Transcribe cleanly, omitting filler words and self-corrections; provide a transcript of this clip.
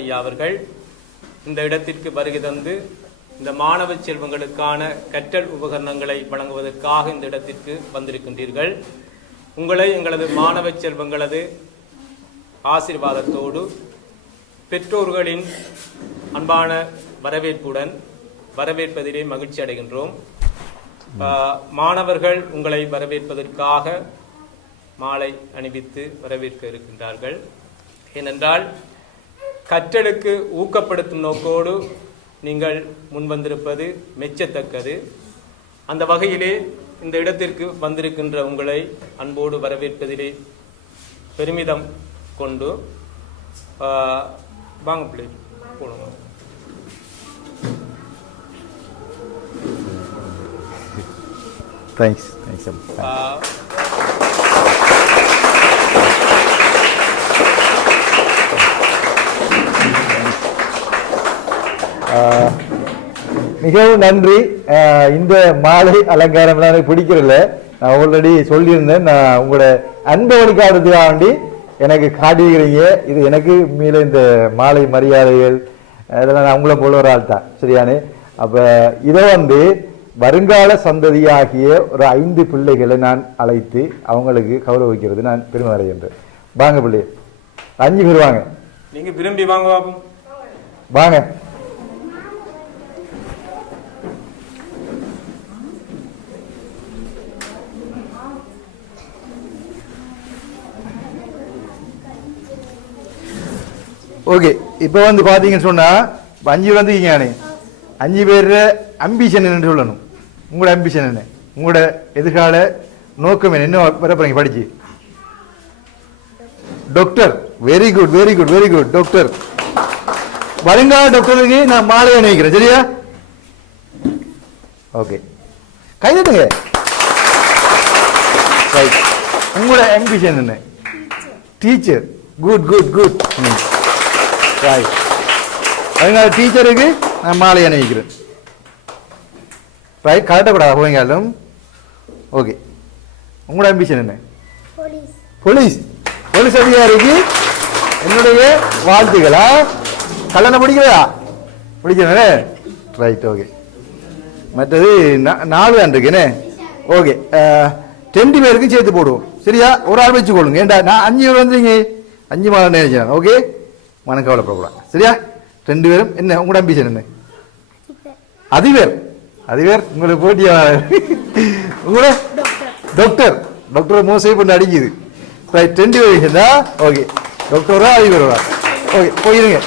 ஐயா அவர்கள் இந்த இடத்திற்கு வருகை தந்து இந்த மாணவ செல்வங்களுக்கான கற்றல் உபகரணங்களை வழங்குவதற்காக இந்த இடத்திற்கு வந்திருக்கின்றீர்கள். உங்களை எங்களது மாணவ செல்வங்களது ஆசீர்வாதத்தோடு பெற்றோர்களின் அன்பான வரவேற்புடன் வரவேற்பதிலே மகிழ்ச்சி அடைகின்றோம். மாணவர்கள் உங்களை வரவேற்பதற்காக மாலை அணிவித்து வரவேற்க இருக்கின்றார்கள். ஏனென்றால் கற்றலுக்கு ஊக்கப்படுத்தும் நோக்கோடு நீங்கள் முன்வந்திருப்பது மெச்சத்தக்கது. அந்த வகையிலே இந்த இடத்திற்கு வந்திருக்கின்ற உங்களை அன்போடு வரவேற்பதிலே பெருமிதம் கொண்டு வாங்க பிள்ளை போடுங்க. தேங்க்ஸ். மிகவும் நன்றி. இந்த மாலை அலங்காரம் எனக்கு பிடிக்கிறதில்ல. நான் ஆல்ரெடி சொல்லியிருந்தேன். நான் உங்களோட அன்பை வழிகாட்டுறதுக்காக வேண்டி எனக்கு காட்டிக்கிறீங்க. இது எனக்கு மேலே இந்த மாலை மரியாதைகள் இதெல்லாம் நான் உங்களை போல ஒரு ஆள் தான். சரியானே? அப்போ இதை வருங்கால சந்ததியாகிய ஒரு 5 பிள்ளைகளை நான் அழைத்து அவங்களுக்கு கௌரவிக்கிறது நான் பெருமை அடைகின்றேன். வாங்க பிள்ளை, 5 பேர் வாங்க. நீங்க விரும்பி வாங்க வாங்க. ஓகே, இப்போ பார்த்தீங்கன்னு சொன்னால் 5 பேர் வந்தீங்க. 5 பேர் அம்பிஷன் என்னன்னு சொல்லணும். உங்களோட அம்பிஷன் என்ன? உங்களோட எதிர்கால நோக்கம் என்ன வர போறீங்க படிச்சு? Doctor. Very good, very good, very good. Doctor, வருங்கால டாக்டருக்கு நான் மாலை அணிவிக்கிறேன். சரியா? ஓகே, கைதட்டுங்க. உங்களோட அம்பிஷன் என்ன? டீச்சர். Good good good. வருங்கால டீச்சருக்கு நான் மாலை அணிவிக்கிறேன். ரைட், கரெக்டாக போவீங்களும். ஓகே, உங்களோட அம்பிஷன் என்ன? போலீஸ். போலீஸ் அதிகாரிக்கு என்னுடைய வாழ்த்துக்களா? கல்யாணம் பிடிக்கிறதா? பிடிக்கிறே. Right, okay. மற்றது 4 தான் இருக்குன்னு. ஓகே, 2 பேருக்கும் சேர்த்து போடுவோம். சரியா? ஒரு ஆள் வச்சு கொள்ளுங்க. ஏண்டா நான் 5 பேர் வந்துங்க, 5 மாதம் நினைச்சேன். ஓகே, மனம் கவலைப்படக்கூடாது. சரியா? 2 பேரும் என்ன? உங்களோட அம்பிஷன் என்ன? அதிபர். உங்களுக்கு போட்டியா? உங்களோட டாக்டர். டாக்டர் மோசை பண்ணி அடிக்குது. ரைட், 2 பேர். ஓகே, டாக்டரா அதிபரோட. ஓகே, போயிருங்க.